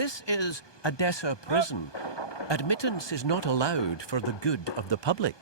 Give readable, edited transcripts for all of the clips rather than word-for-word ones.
This is Odessa prison. Admittance is not allowed for the good of the public.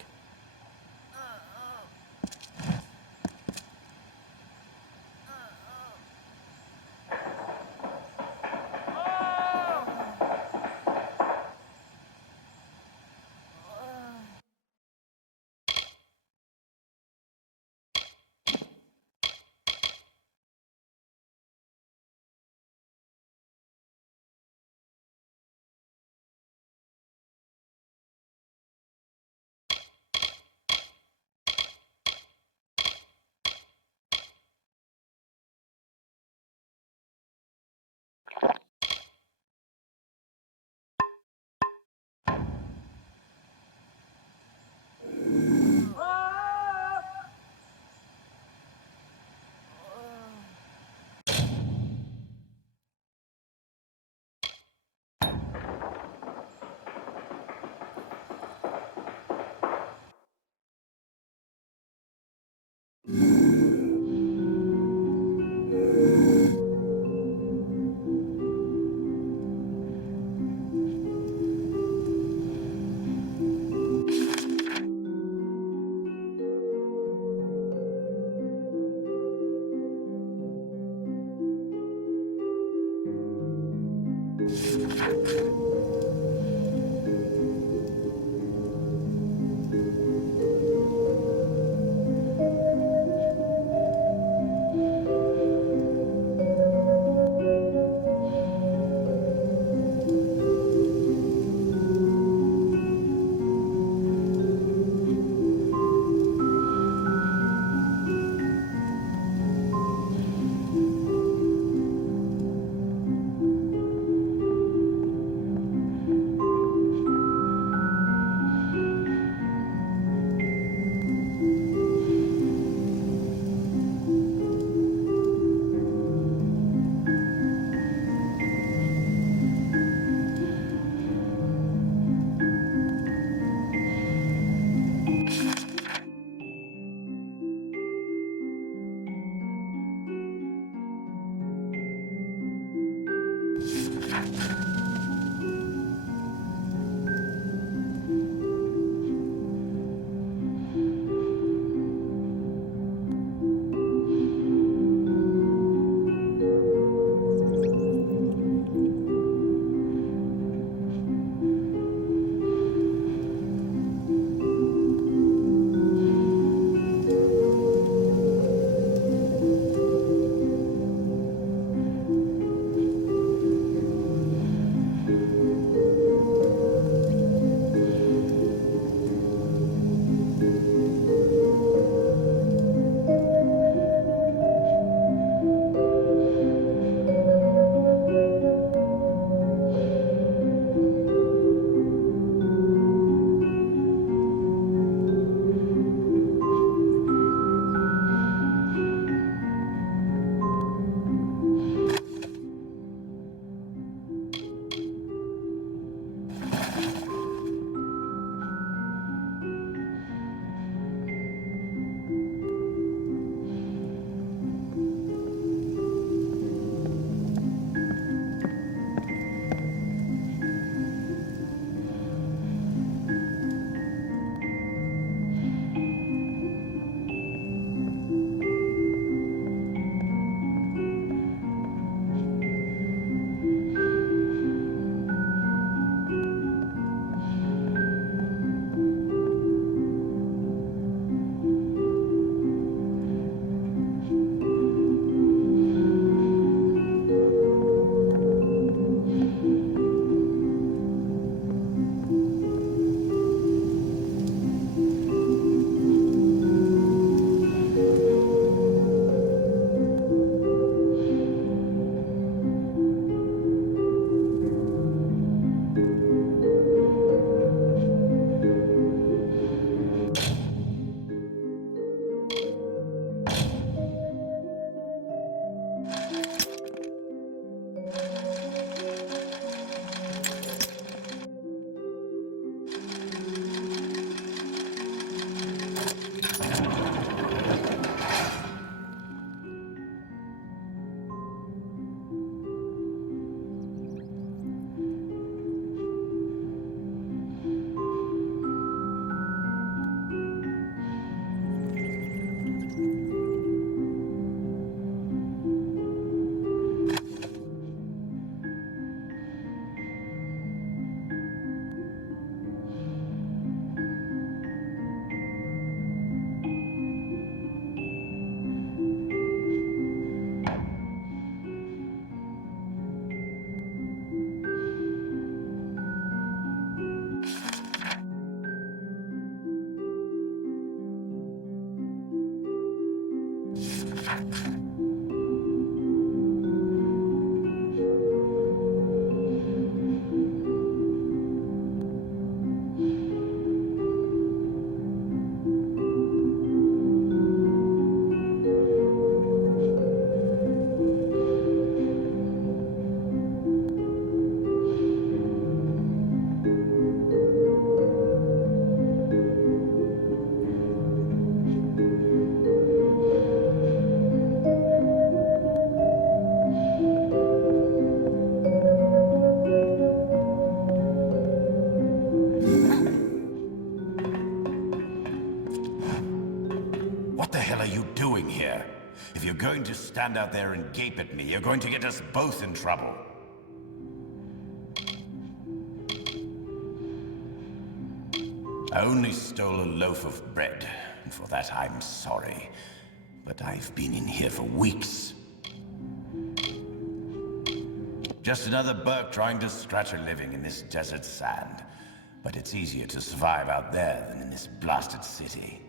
stand out there and gape at me, you're going to get us both in trouble. I only stole a loaf of bread, and for that I'm sorry. But I've been in here for weeks. Just another Burke trying to scratch a living in this desert sand. But it's easier to survive out there than in this blasted city.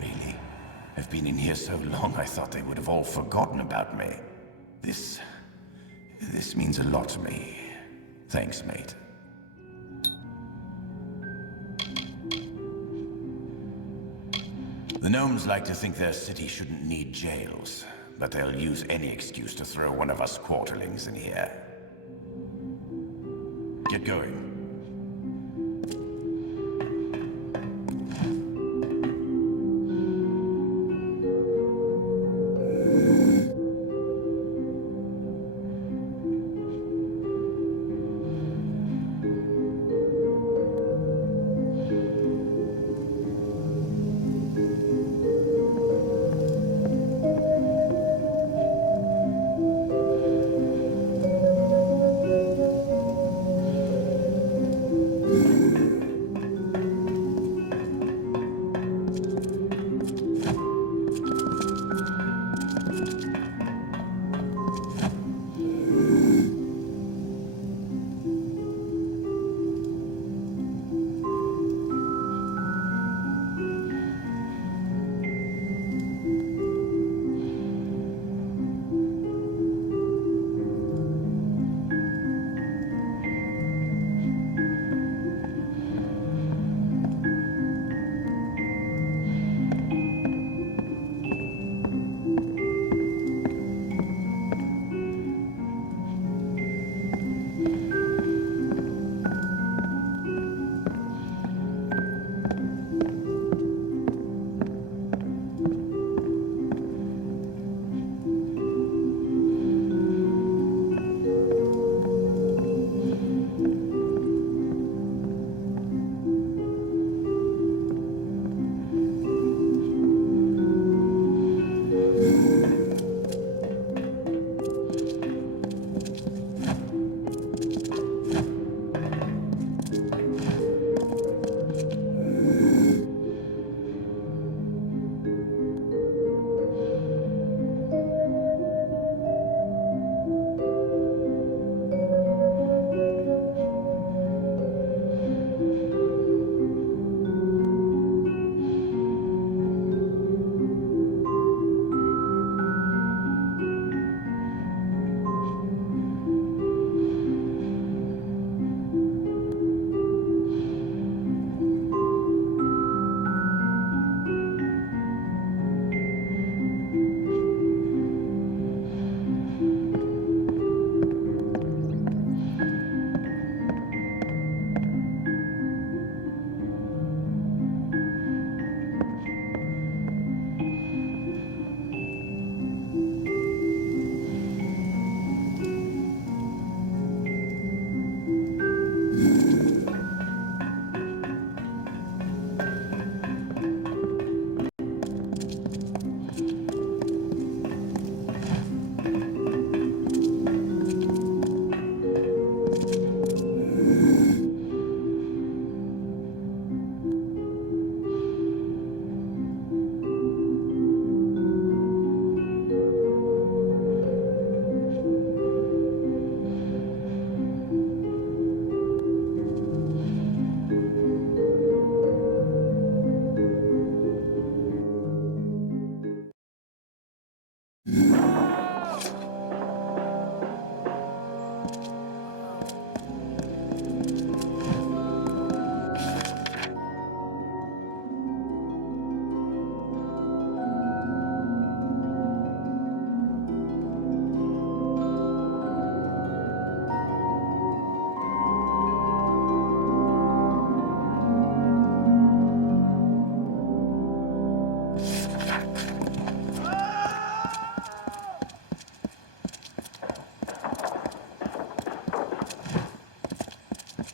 Really? I've been in here so long I thought they would have all forgotten about me. This means a lot to me. Thanks, mate. The gnomes like to think their city shouldn't need jails, but they'll use any excuse to throw one of us quarterlings in here. Get going.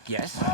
Yes?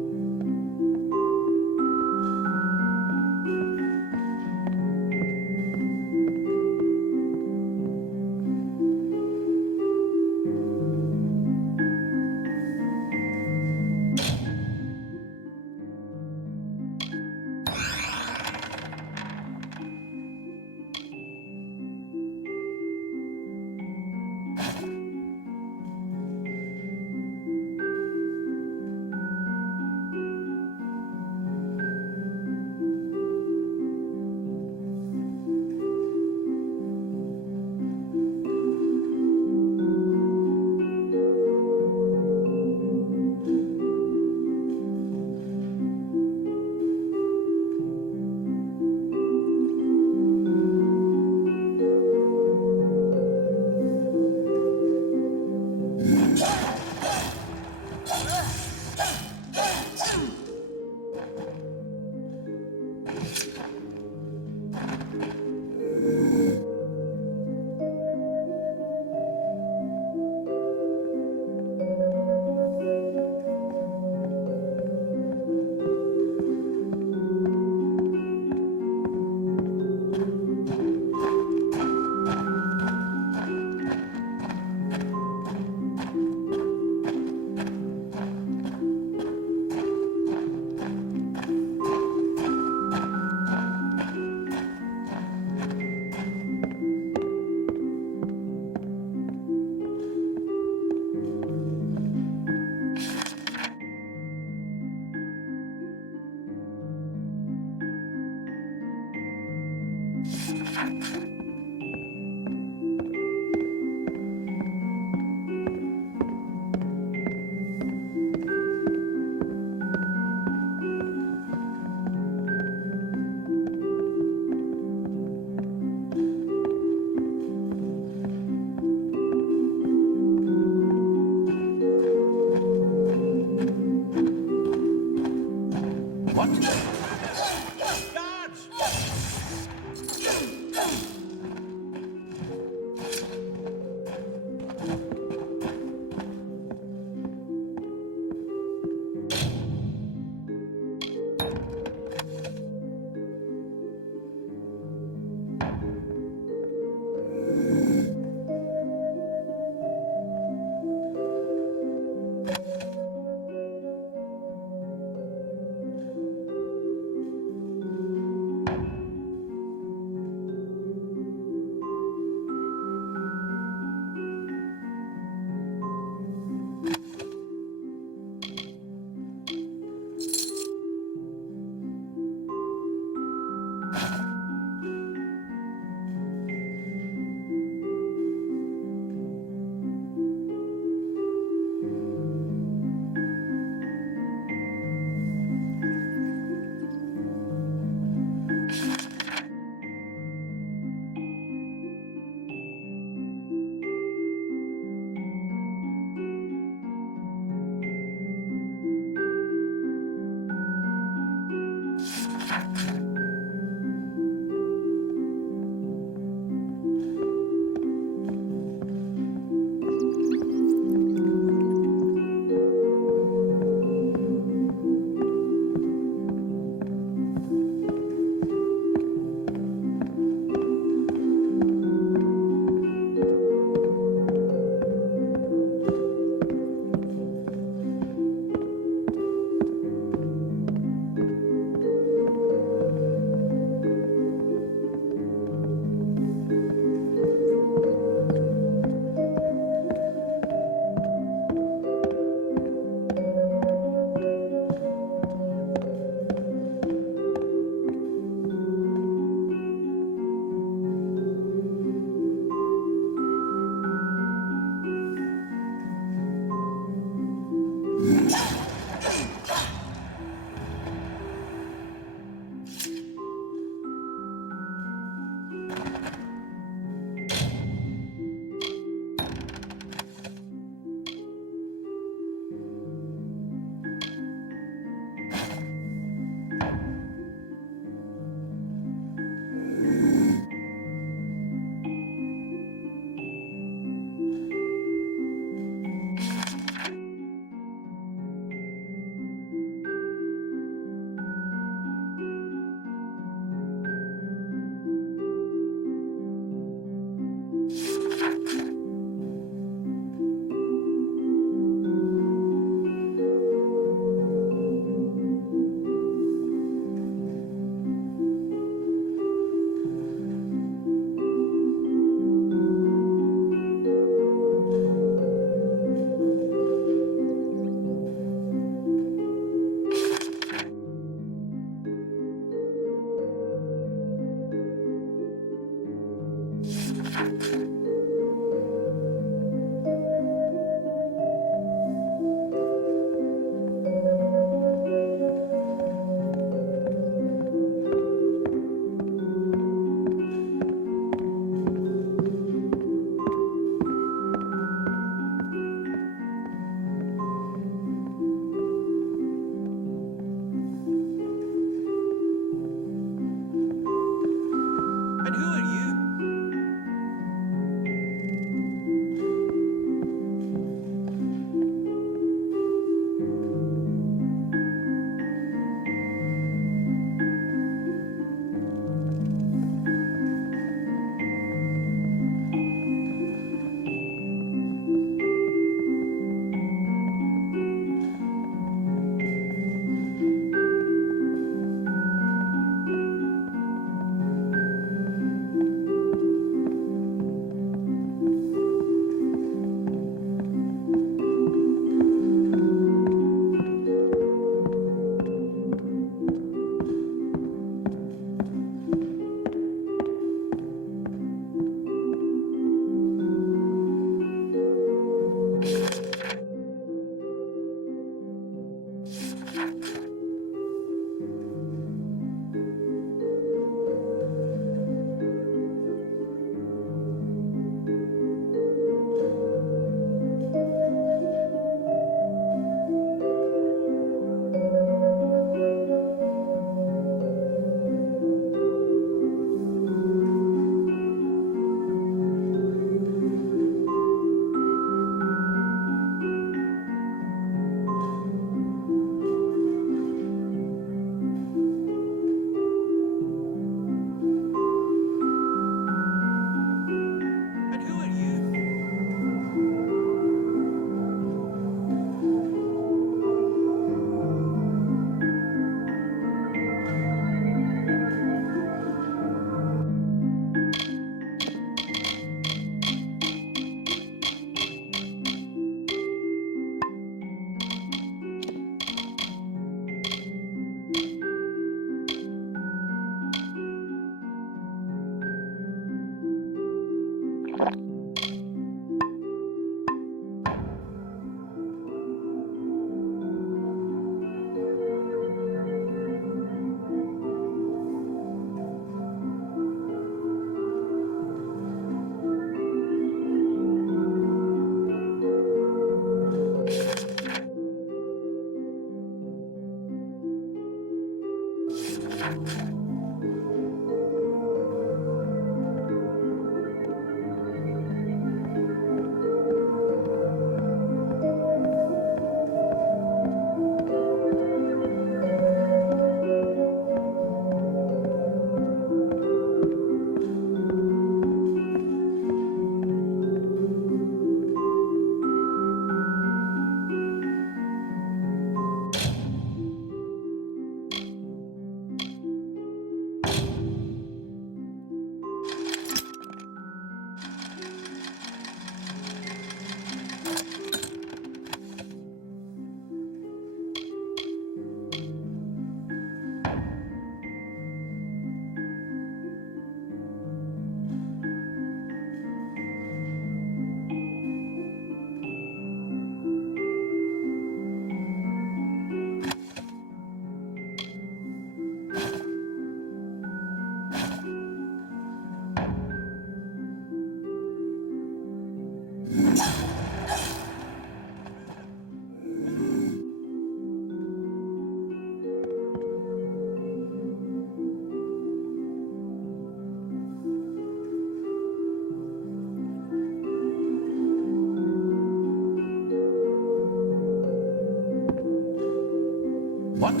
What?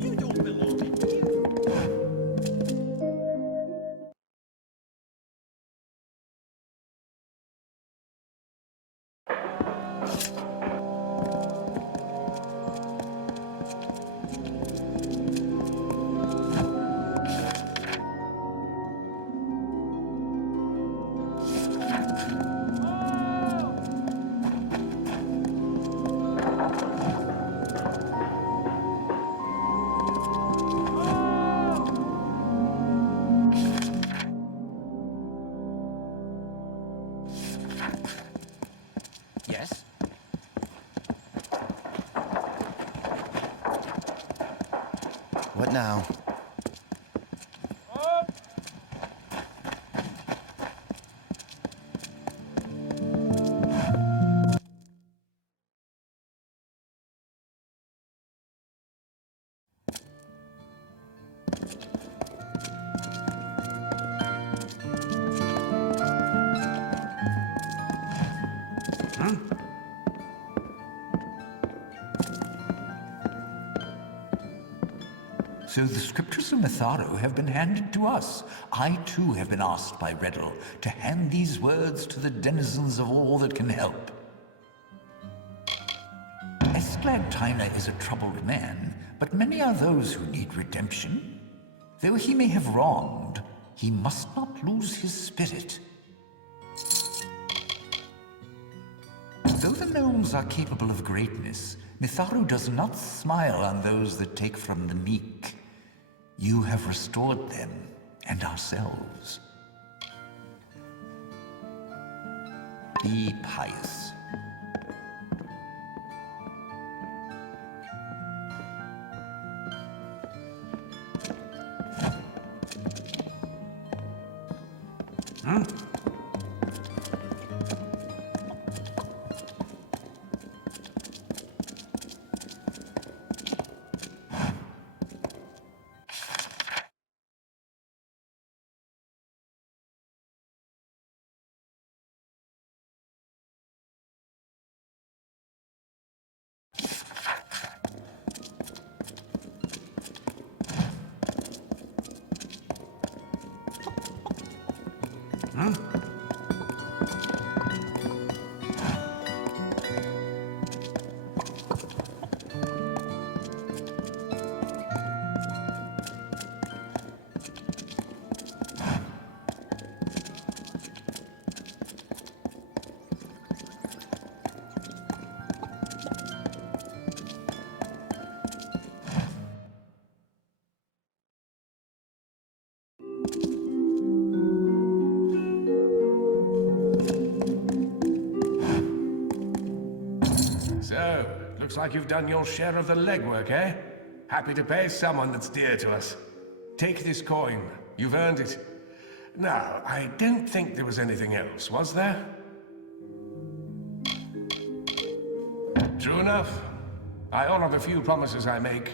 You don't belong in here. Yes? What now? So the scriptures of Mitharo have been handed to us. I too have been asked by Reddle to hand these words to the denizens of all that can help. Esclad is a troubled man, but many are those who need redemption. Though he may have wronged, he must not lose his spirit. Though the gnomes are capable of greatness, Mitharo does not smile on those that take from the meek. You have restored them, and ourselves. Be pious. So, looks like you've done your share of the legwork, eh? Happy to pay someone that's dear to us. Take this coin. You've earned it. Now, I don't think there was anything else, was there? True enough. I honor the few promises I make.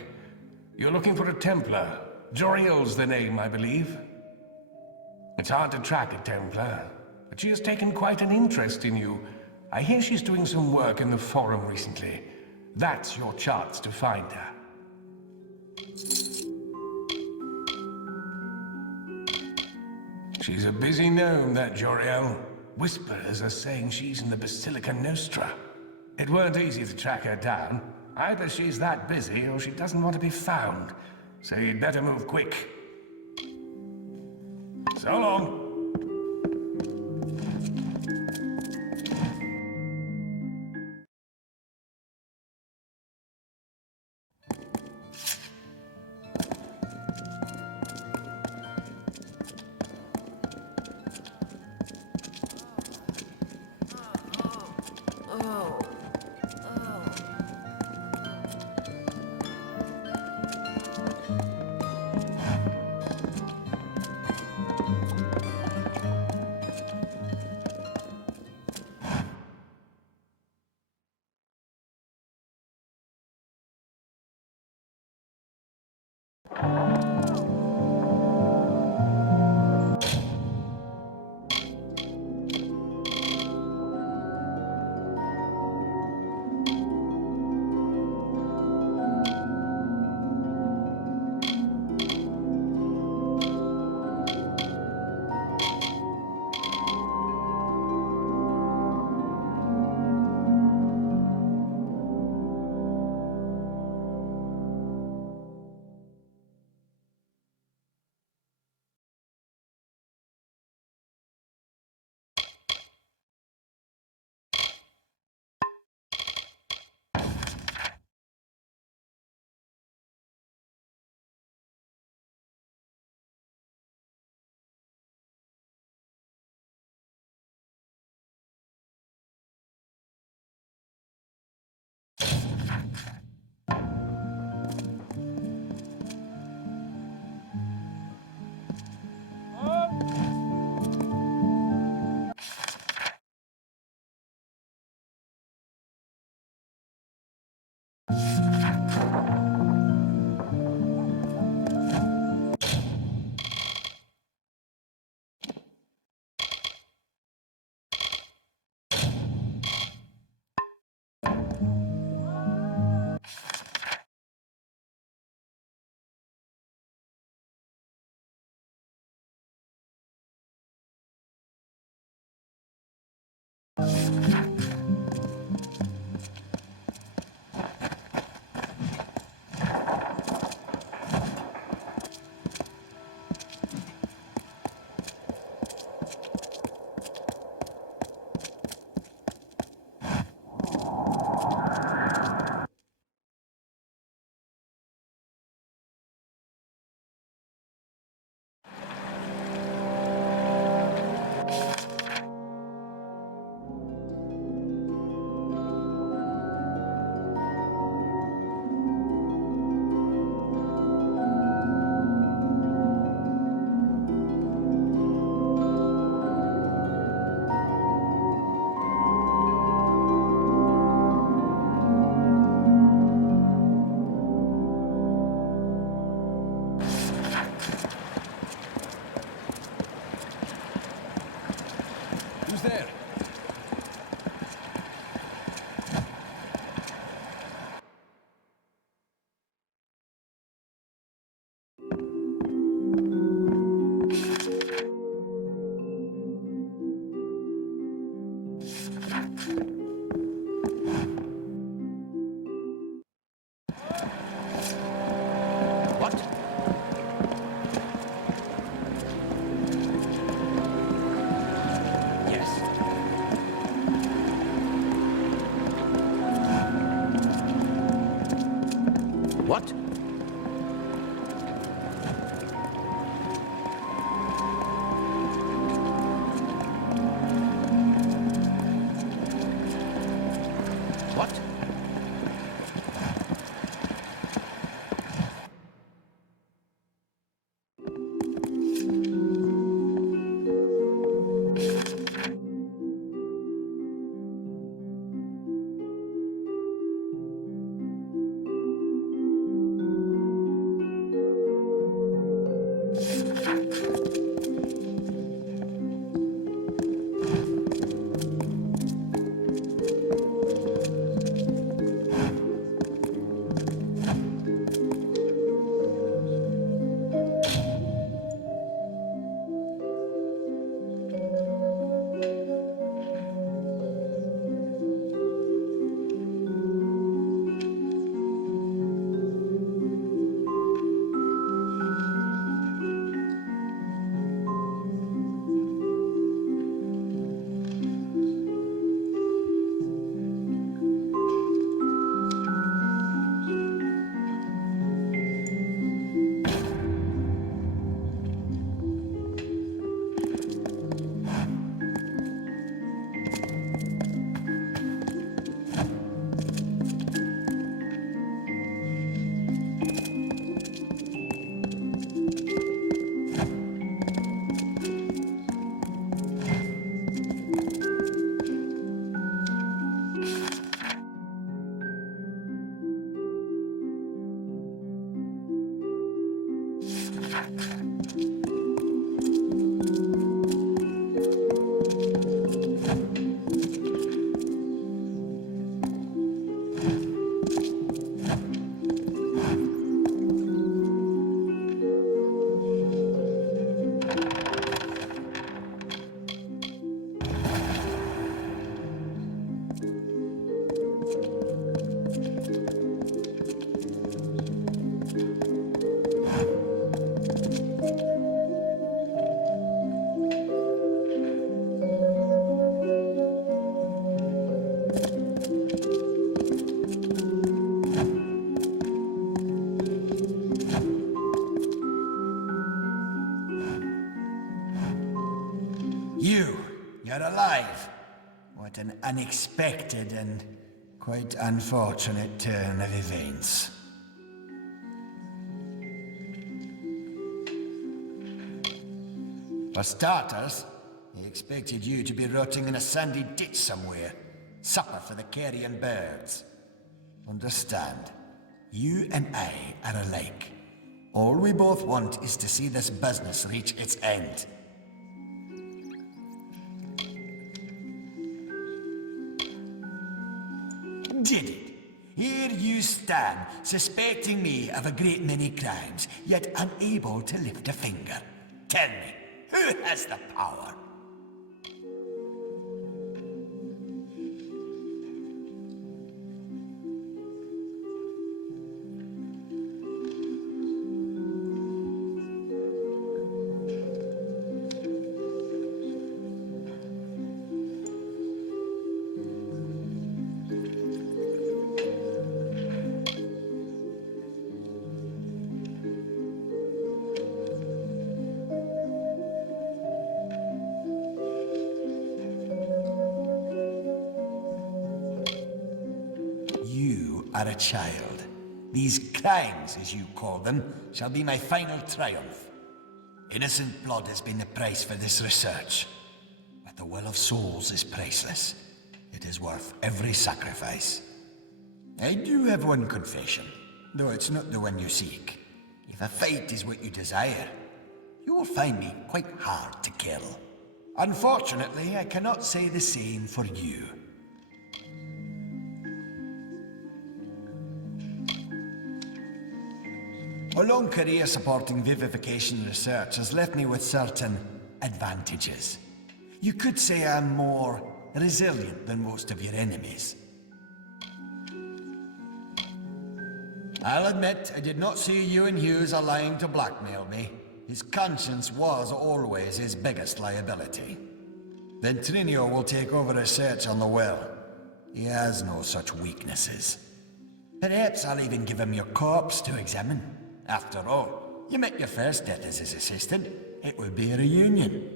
You're looking for a Templar. Joriel's the name, I believe. It's hard to track a Templar, but she has taken quite an interest in you. I hear she's doing some work in the Forum recently. That's your chance to find her. She's a busy gnome, that Joriel. Whispers are saying she's in the Basilica Nostra. It weren't easy to track her down. Either she's that busy or she doesn't want to be found. So you'd better move quick. So long. Who's there? What? What? You're alive. What an unexpected and quite unfortunate turn of events. For starters, he expected you to be rotting in a sandy ditch somewhere. Supper for the carrion birds. Understand, you and I are alike. All we both want is to see this business reach its end. Did it? Here you stand, suspecting me of a great many crimes, yet unable to lift a finger. Tell me, who has the power? Are a child. These crimes, as you call them, shall be my final triumph. Innocent blood has been the price for this research. But the will of souls is priceless. It is worth every sacrifice. I do have one confession, though it's not the one you seek. If a fight is what you desire, you will find me quite hard to kill. Unfortunately, I cannot say the same for you. A long career supporting vivification research has left me with certain advantages. You could say I'm more resilient than most of your enemies. I'll admit, I did not see you and Hughes allying to blackmail me. His conscience was always his biggest liability. Then Trinio will take over research on the well. He has no such weaknesses. Perhaps I'll even give him your corpse to examine. After all, you met your first death as his assistant. It will be a reunion.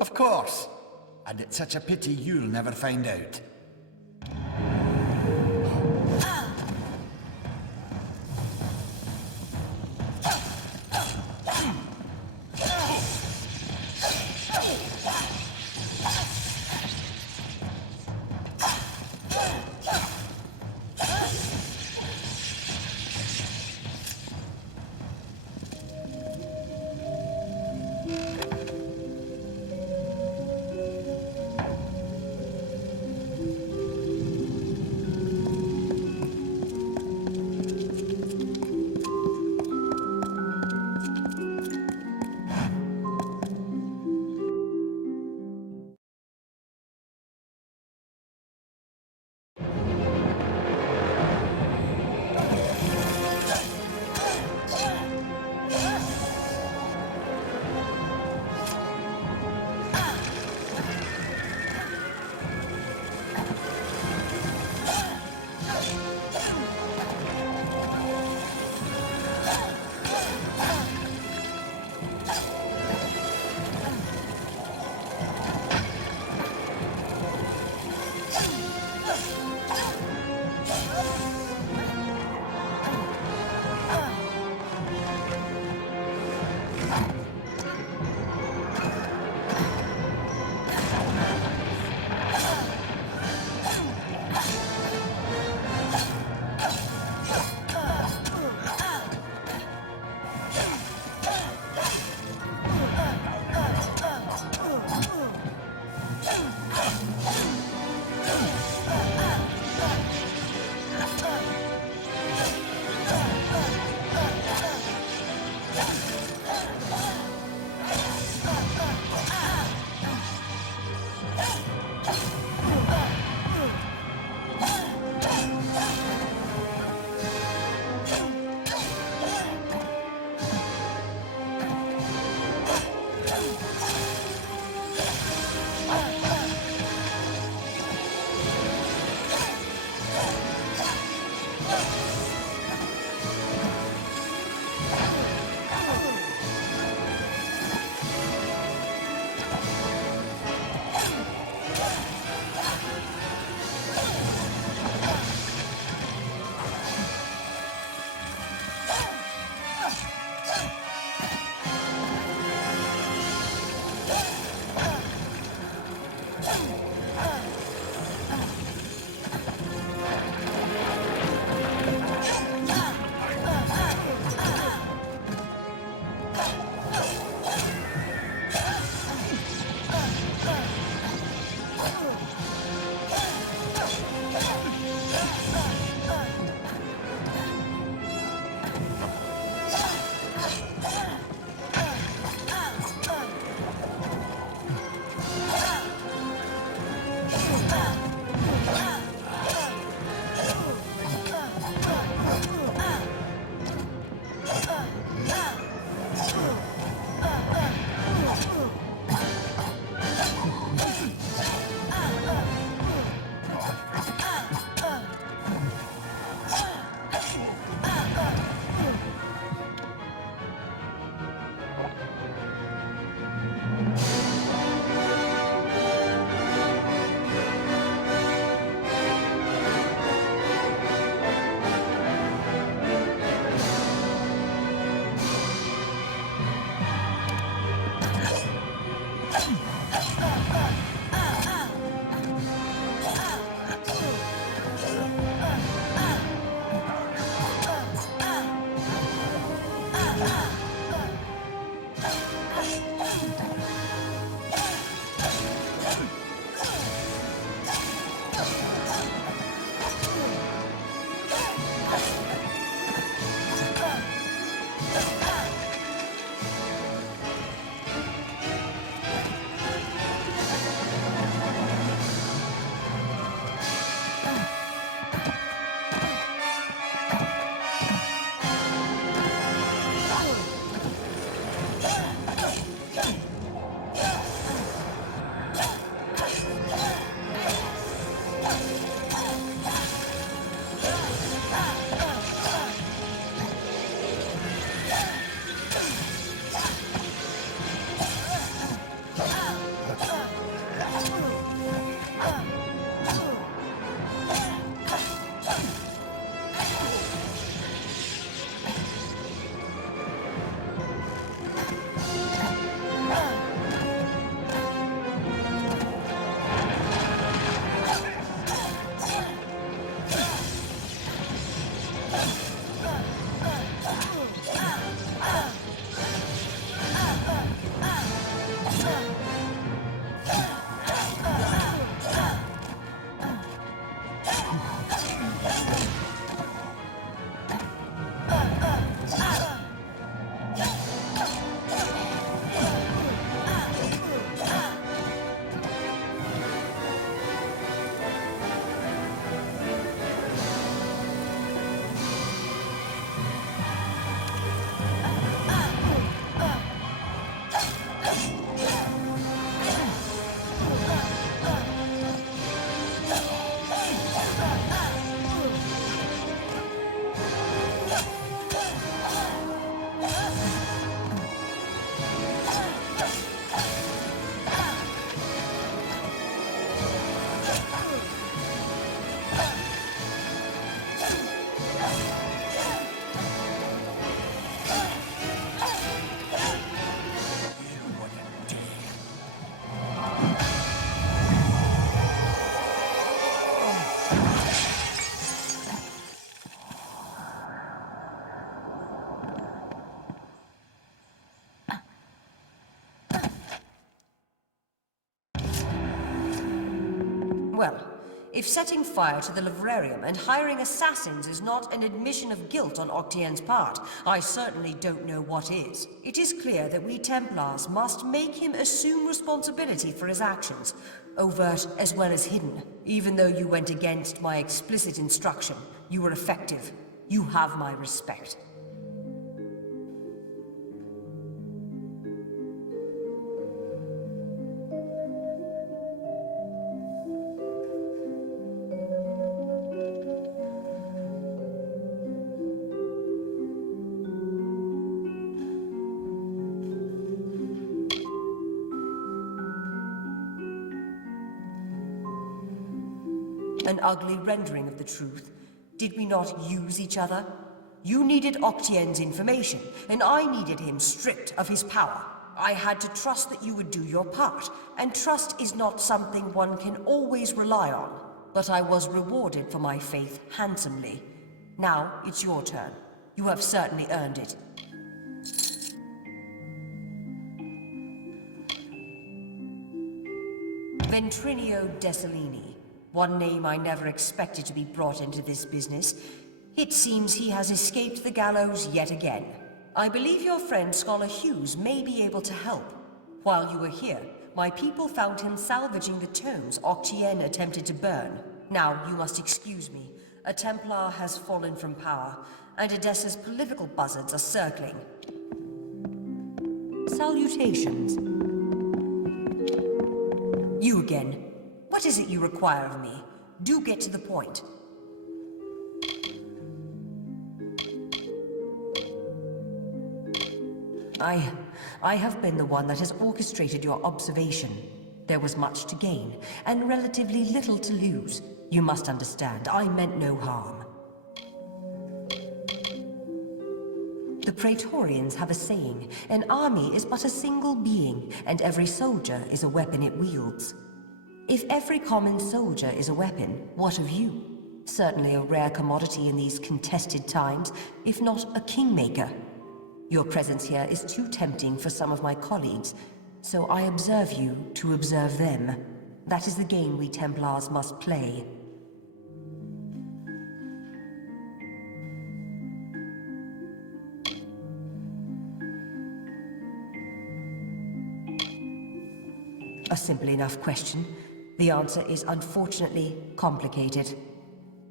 Of course. And it's such a pity you'll never find out. Well, if setting fire to the librarium and hiring assassins is not an admission of guilt on Octien's part, I certainly don't know what is. It is clear that we Templars must make him assume responsibility for his actions, overt as well as hidden. Even though you went against my explicit instruction, you were effective. You have my respect. An ugly rendering of the truth. Did we not use each other? You needed Octien's information, and I needed him stripped of his power. I had to trust that you would do your part, and trust is not something one can always rely on. But I was rewarded for my faith handsomely. Now it's your turn. You have certainly earned it. Ventrinio Desalini. One name I never expected to be brought into this business. It seems he has escaped the gallows yet again. I believe your friend Scholar Hughes may be able to help. While you were here, my people found him salvaging the tomes Octien attempted to burn. Now, you must excuse me. A Templar has fallen from power, and Edessa's political buzzards are circling. Salutations. You again. What is it you require of me? Do get to the point. I have been the one that has orchestrated your observation. There was much to gain, and relatively little to lose. You must understand, I meant no harm. The Praetorians have a saying, an army is but a single being, and every soldier is a weapon it wields. If every common soldier is a weapon, what of you? Certainly a rare commodity in these contested times, if not a kingmaker. Your presence here is too tempting for some of my colleagues, so I observe you to observe them. That is the game we Templars must play. A simple enough question. The answer is unfortunately complicated.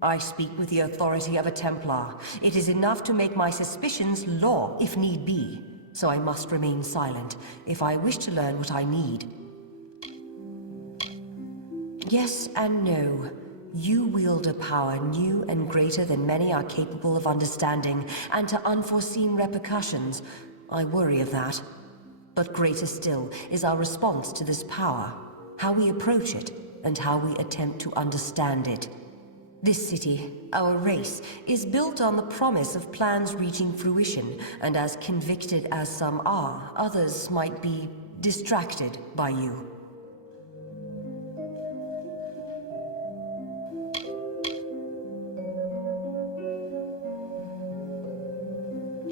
I speak with the authority of a Templar. It is enough to make my suspicions law, if need be. So I must remain silent, if I wish to learn what I need. Yes and no. You wield a power new and greater than many are capable of understanding, and to unforeseen repercussions. I worry of that. But greater still is our response to this power, how we approach it, and how we attempt to understand it. This city, our race, is built on the promise of plans reaching fruition, and as convicted as some are, others might be distracted by you.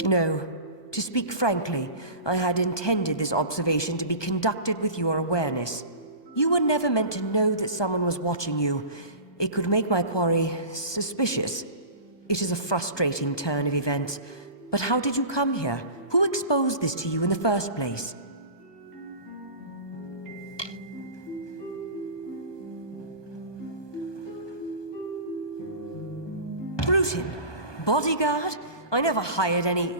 No. To speak frankly, I had intended this observation to be conducted with your awareness. You were never meant to know that someone was watching you. It could make my quarry suspicious. It is a frustrating turn of events. But how did you come here? Who exposed this to you in the first place? Brutin? Bodyguard? I never hired any...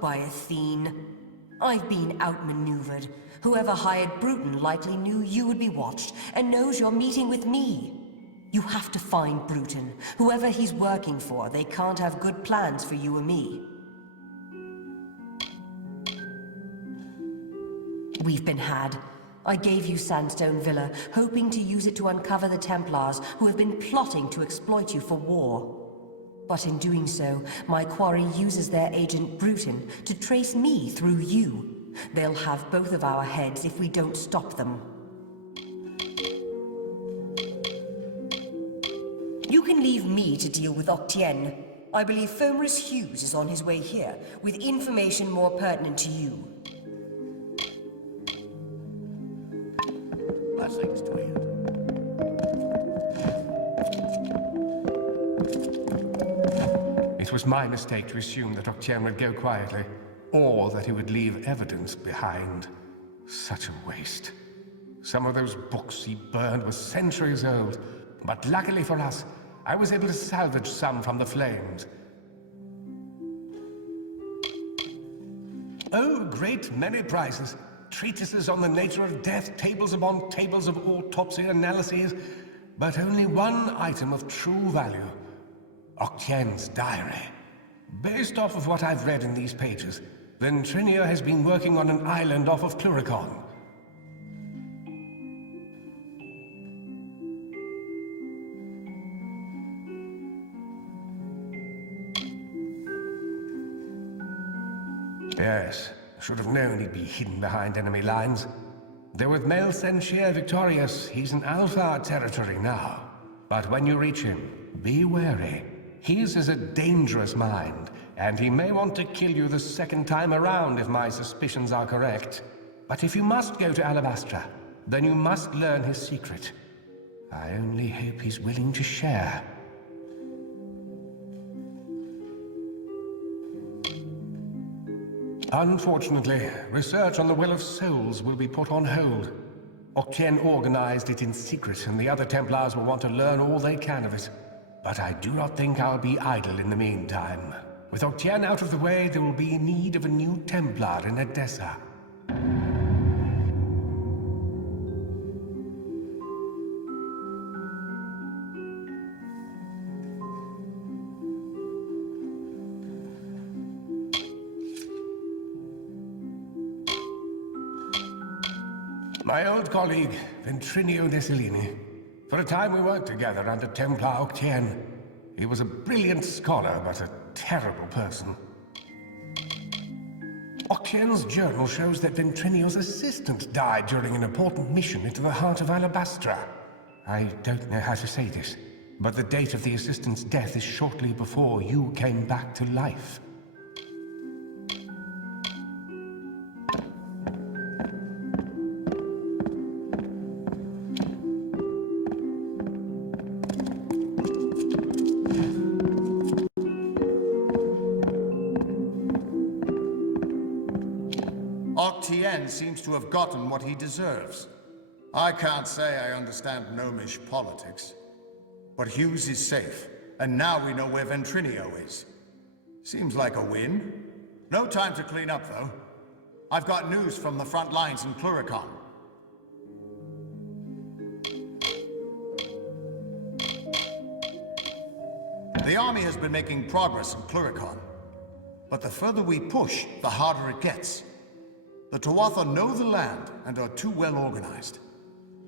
by Athene. I've been outmaneuvered. Whoever hired Brutin likely knew you would be watched, and knows you're meeting with me. You have to find Brutin. Whoever he's working for, they can't have good plans for you or me. We've been had. I gave you Sandstone Villa, hoping to use it to uncover the Templars who have been plotting to exploit you for war. But in doing so, my quarry uses their agent Brutin to trace me through you. They'll have both of our heads if we don't stop them. You can leave me to deal with Octien. I believe Fomerus Hughes is on his way here, with information more pertinent to you. Blessings to you. was my mistake to assume that Octien would go quietly, or that he would leave evidence behind. Such a waste. Some of those books he burned were centuries old, but luckily for us, I was able to salvage some from the flames. Oh, great many prizes. Treatises on the nature of death, tables upon tables of autopsy analyses, but only one item of true value. Octien's diary. Based off of what I've read in these pages, Ventrinio has been working on an island off of Cluricon. Yes, should have known he'd be hidden behind enemy lines. Though with Mel Senshir victorious, he's in Alpha territory now. But when you reach him, be wary. His is a dangerous mind, and he may want to kill you the second time around if my suspicions are correct. But if you must go to Alabastra, then you must learn his secret. I only hope he's willing to share. Unfortunately, research on the Well of Souls will be put on hold. Octien organized it in secret, and the other Templars will want to learn all they can of it. But I do not think I'll be idle in the meantime. With Octien out of the way, there will be need of a new Templar in Edessa. My old colleague, Ventrinio Desilini. For a time we worked together under Templar Octien. He was a brilliant scholar, but a terrible person. Octien's journal shows that Ventrinio's assistant died during an important mission into the heart of Alabastra. I don't know how to say this, but the date of the assistant's death is shortly before you came back to life. Octien seems to have gotten what he deserves. I can't say I understand gnomish politics, but Hughes is safe, and now we know where Ventrinio is. Seems like a win. No time to clean up, though. I've got news from the front lines in Cluricon. The army has been making progress in Cluricon, but the further we push, the harder it gets. The Tuatha know the land and are too well organized.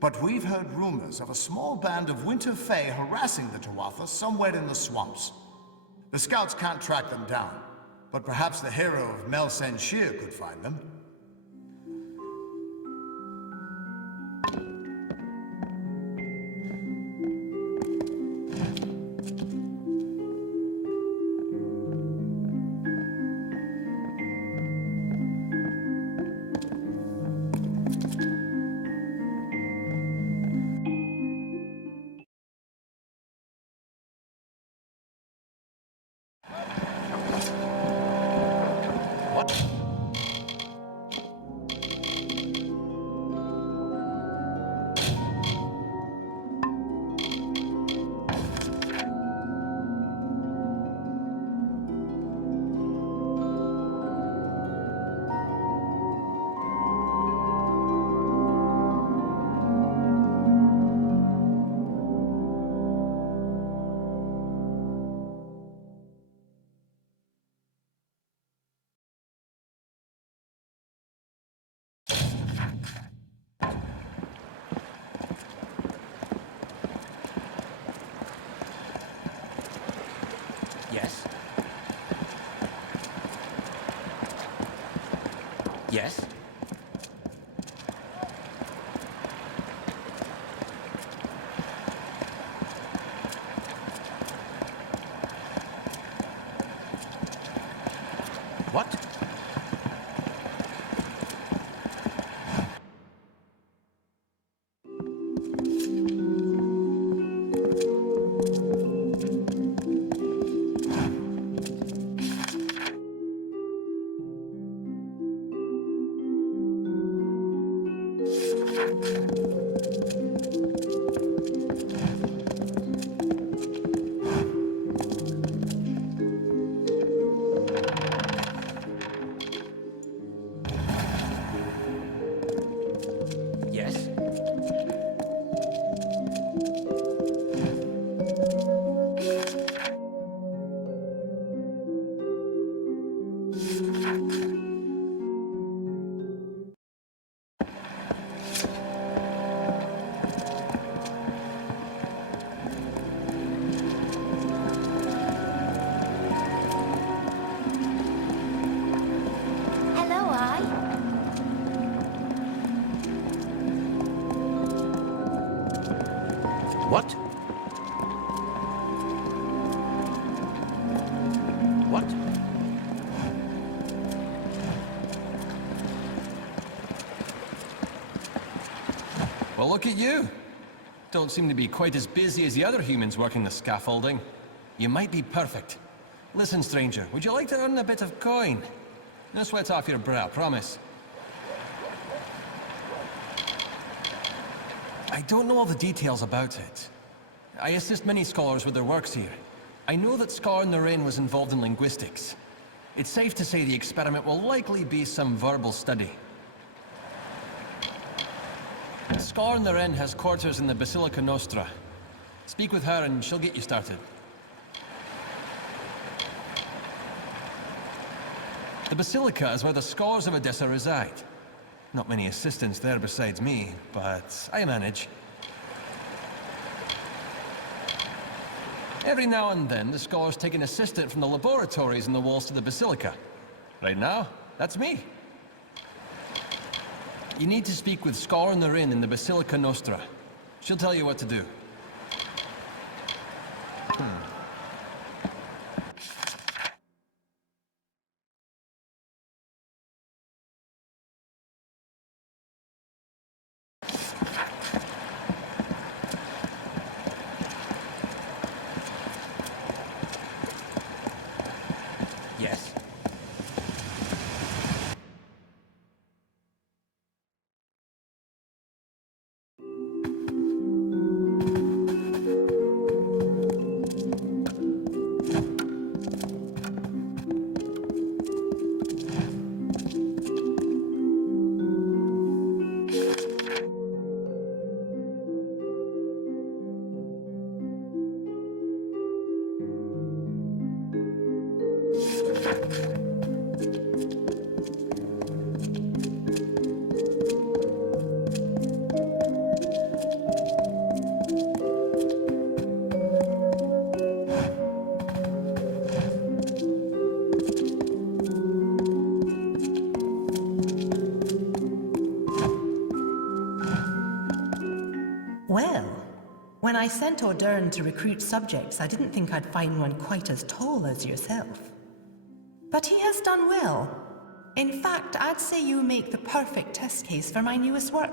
But we've heard rumors of a small band of Winter Fae harassing the Tuatha somewhere in the swamps. The scouts can't track them down, but perhaps the hero of Mel Senshir could find them. Yes? Yes? What? Yes? Hello, I. What? What? Well, look at you. Don't seem to be quite as busy as the other humans working the scaffolding. You might be perfect. Listen, stranger, would you like to earn a bit of coin? No sweat off your brow, promise. I don't know all the details about it. I assist many scholars with their works here. I know that Scar in the Rain was involved in linguistics. It's safe to say the experiment will likely be some verbal study. Scar in the Wren has quarters in the Basilica Nostra. Speak with her and she'll get you started. The Basilica is where the scholars of Odessa reside. Not many assistants there besides me, but I manage. Every now and then, the scholars take an assistant from the laboratories in the walls to the Basilica. Right now, that's me. You need to speak with Scar in the Rain in the Basilica Nostra. She'll tell you what to do. Yes? Well, when I sent Ordern to recruit subjects, I didn't think I'd find one quite as tall as yourself. But he has done well. In fact, I'd say you make the perfect test case for my newest work.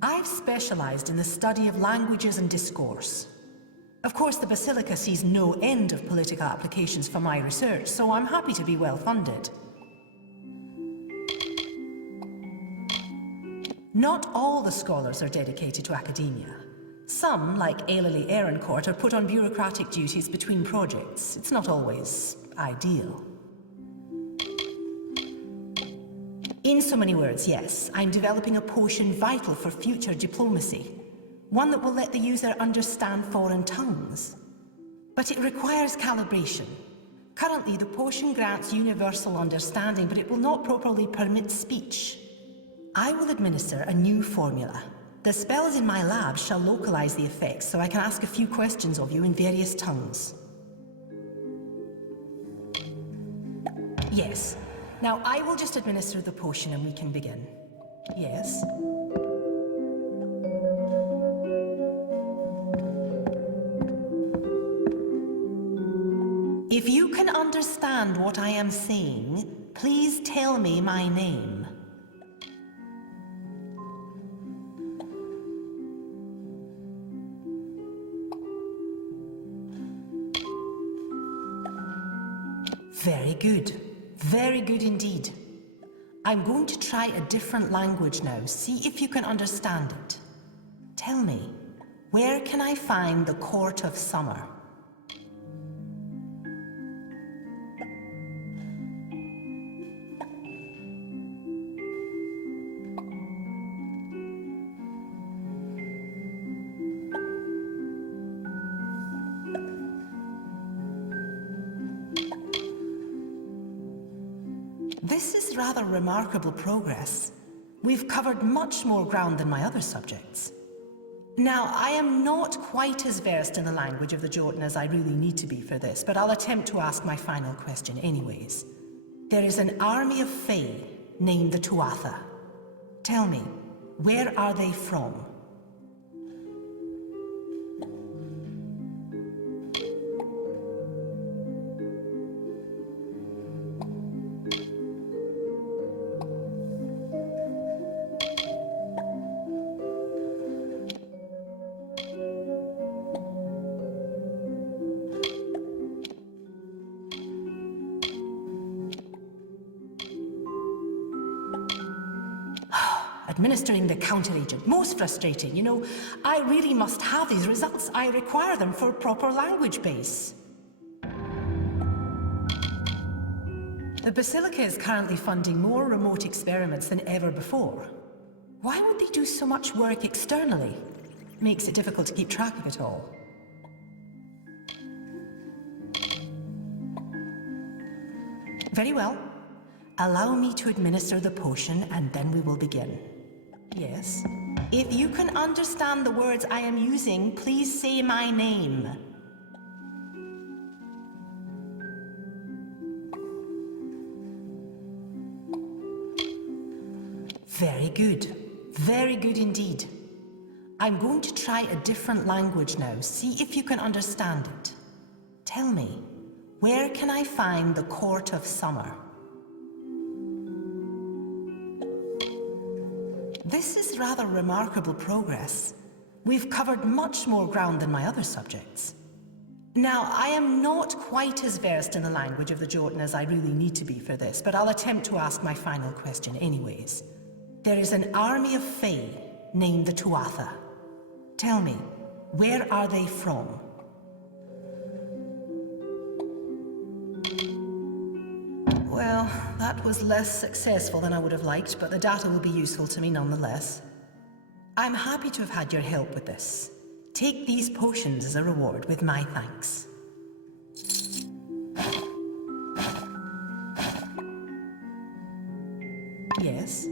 I've specialized in the study of languages and discourse. Of course, the Basilica sees no end of political applications for my research, so I'm happy to be well funded. Not all the scholars are dedicated to academia. Some, like Ailily Ehrencourt, are put on bureaucratic duties between projects. It's not always ideal. In so many words, yes, I'm developing a potion vital for future diplomacy. One that will let the user understand foreign tongues. But it requires calibration. Currently, the potion grants universal understanding, but it will not properly permit speech. I will administer a new formula. The spells in my lab shall localize the effects, so I can ask a few questions of you in various tongues. Yes. Now, I will just administer the potion and we can begin. Yes? If you can understand what I am saying, please tell me my name. Very good. Very good indeed. I'm going to try a different language now. See if you can understand it. Tell me, where can I find the Court of Summer? This is rather remarkable progress. We've covered much more ground than my other subjects. Now, I am not quite as versed in the language of the Jotun as I really need to be for this, but I'll attempt to ask my final question anyways. There is an army of Fae named the Tuatha. Tell me, where are they from? Administering the counter-agent. Most frustrating, you know. I really must have these results. I require them for proper language base. The Basilica is currently funding more remote experiments than ever before. Why would they do so much work externally? Makes it difficult to keep track of it all. Very well. Allow me to administer the potion, and then we will begin. Yes? If you can understand the words I am using, please say my name. Very good. Very good indeed. I'm going to try a different language now. See if you can understand it. Tell me, where can I find the Court of Summer? This is rather remarkable progress. We've covered much more ground than my other subjects. Now, I am not quite as versed in the language of the Jotun as I really need to be for this, but I'll attempt to ask my final question anyways. There is an army of Fae named the Tuatha. Tell me, where are they from? Well, that was less successful than I would have liked, but the data will be useful to me nonetheless. I'm happy to have had your help with this. Take these potions as a reward with my thanks. Yes?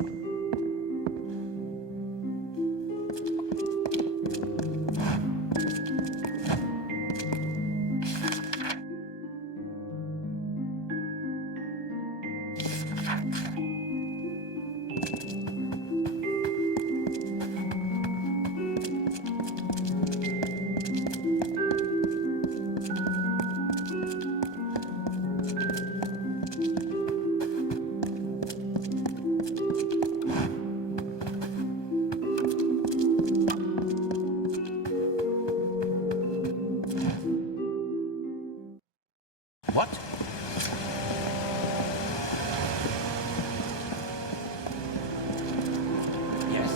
What? Yes?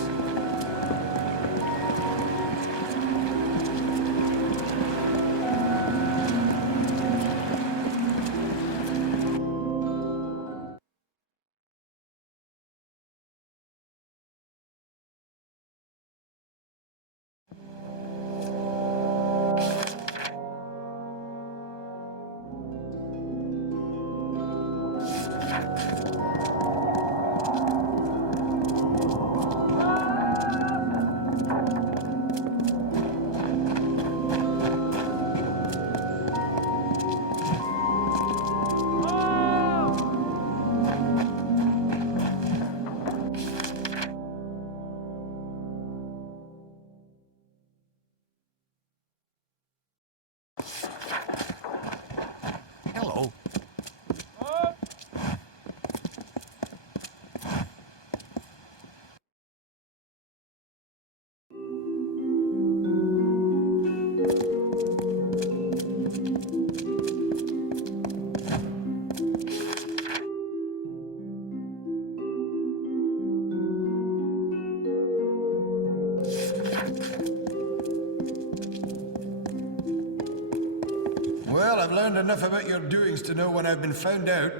I've learned enough about your doings to know when I've been found out.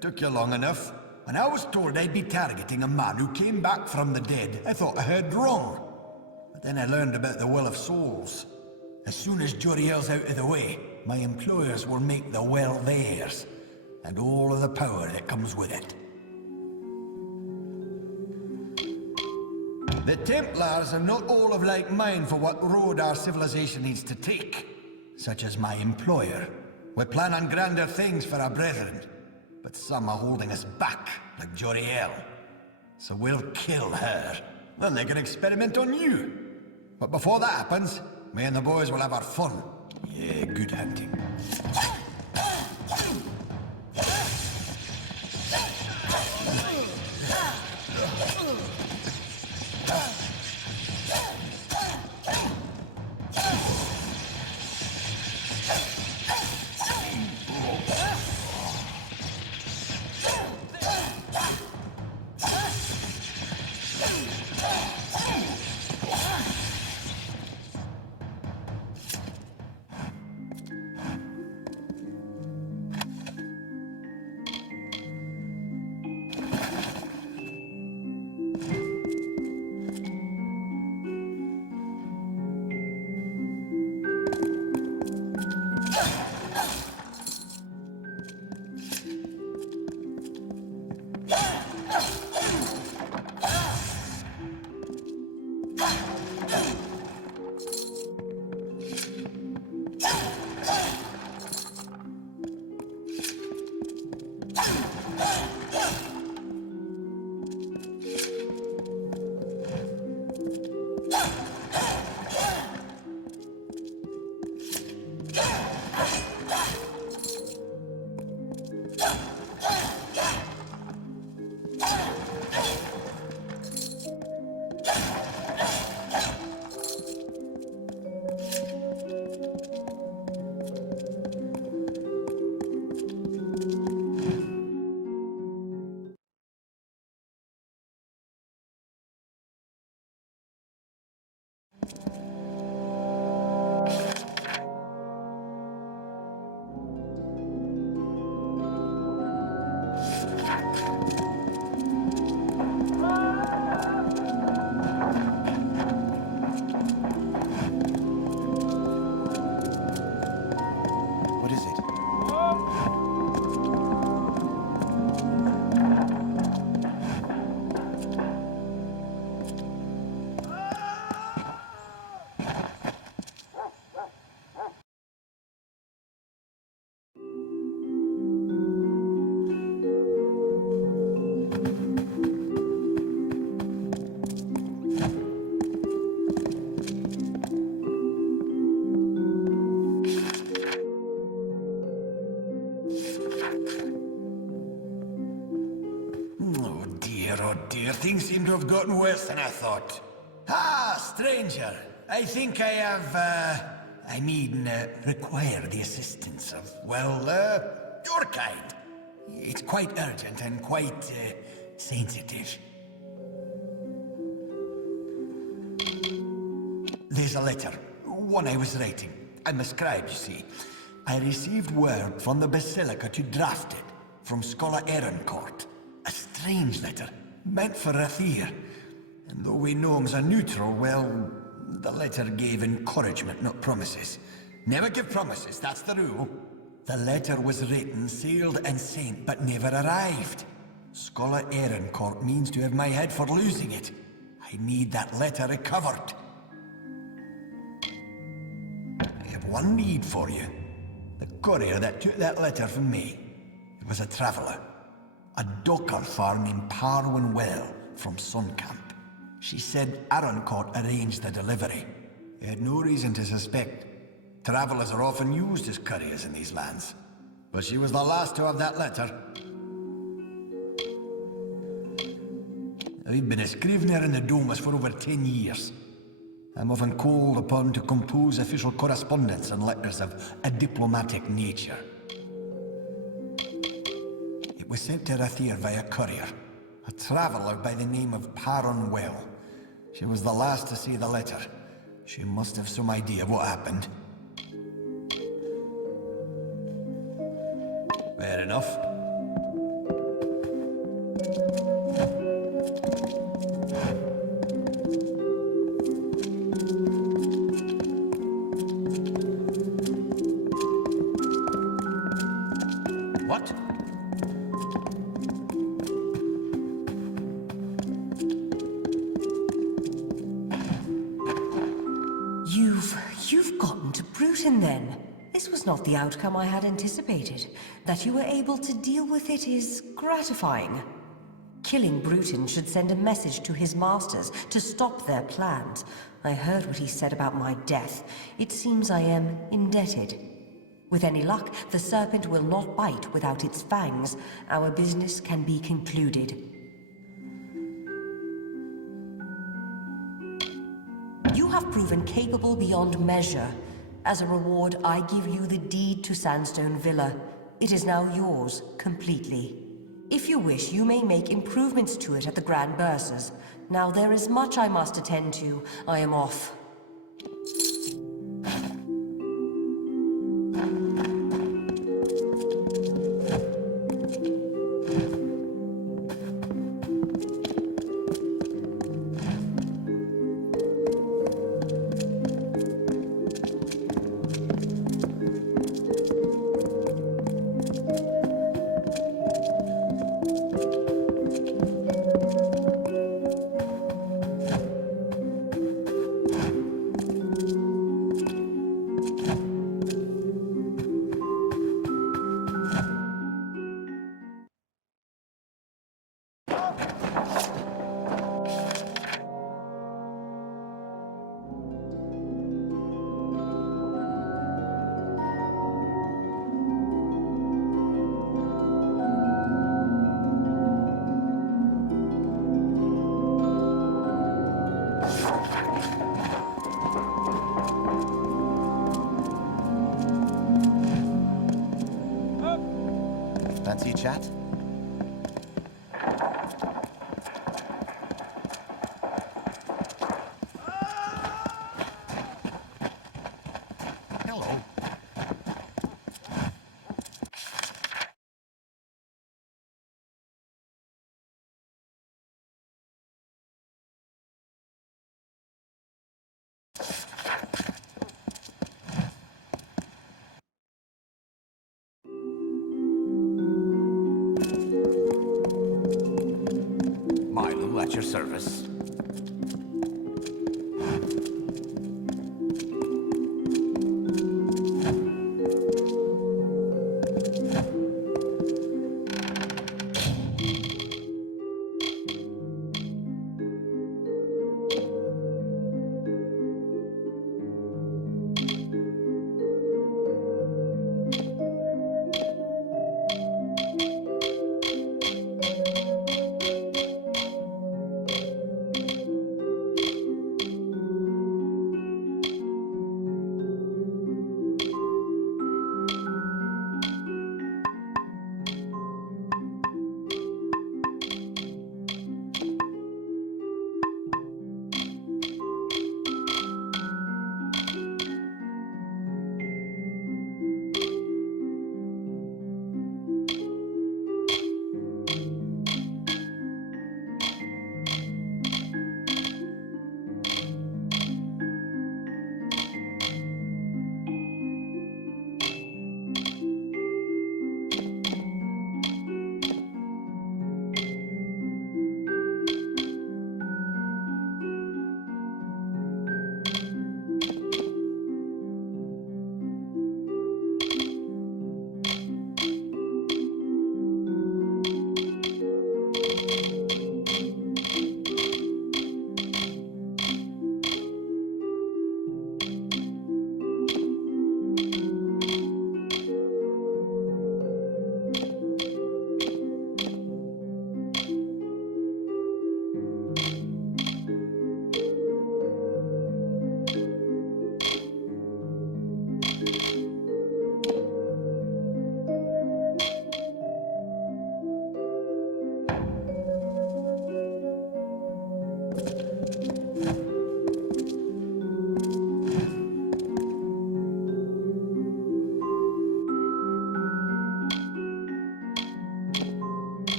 Took you long enough. When I was told I'd be targeting a man who came back from the dead, I thought I heard wrong. But then I learned about the Well of Souls. As soon as Joriel's out of the way, my employers will make the well theirs, and all of the power that comes with it. The Templars are not all of like mind for what road our civilization needs to take, such as my employer. We plan on grander things for our brethren, but some are holding us back, like Joriel. So we'll kill her, then they can experiment on you. But before that happens, me and the boys will have our fun. Yeah, good hunting. Oh dear, things seem to have gotten worse than I thought. Ah, stranger. I think I have, require the assistance of, your kind. It's quite urgent and quite, sensitive. There's a letter, one I was writing. I'm a scribe, you see. I received word from the Basilica to draft it, from Scholar Ehrencourt. A strange letter, meant for Rathir. And though we gnomes are neutral, well, the letter gave encouragement, not promises. Never give promises, that's the rule. The letter was written, sealed and sent, but never arrived. Scholar Ehrencourt means to have my head for losing it. I need that letter recovered. I have one need for you. The courier that took that letter from me. It was a traveller. A docker farm named Parwin Well from Suncamp. She said Ehrencourt arranged the delivery. He had no reason to suspect. Travellers are often used as couriers in these lands. But she was the last to have that letter. I've been a scrivener in the Domus for over 10 years. I'm often called upon to compose official correspondence and letters of a diplomatic nature. It was sent to Rathir via courier, a traveller by the name of Parwin Well. She was the last to see the letter. She must have some idea of what happened. Fair enough. What? You've gotten to Bruton then. This was not the outcome I had anticipated. That you were able to deal with it is gratifying. Killing Bruton should send a message to his masters to stop their plans. I heard what he said about my death. It seems I am indebted. With any luck, the serpent will not bite without its fangs. Our business can be concluded. You have proven capable beyond measure. As a reward, I give you the deed to Sandstone Villa. It is now yours, completely. If you wish, you may make improvements to it at the Grand Bursars. Now there is much I must attend to. I am off. Fancy a chat? Hello. Milo, at your service.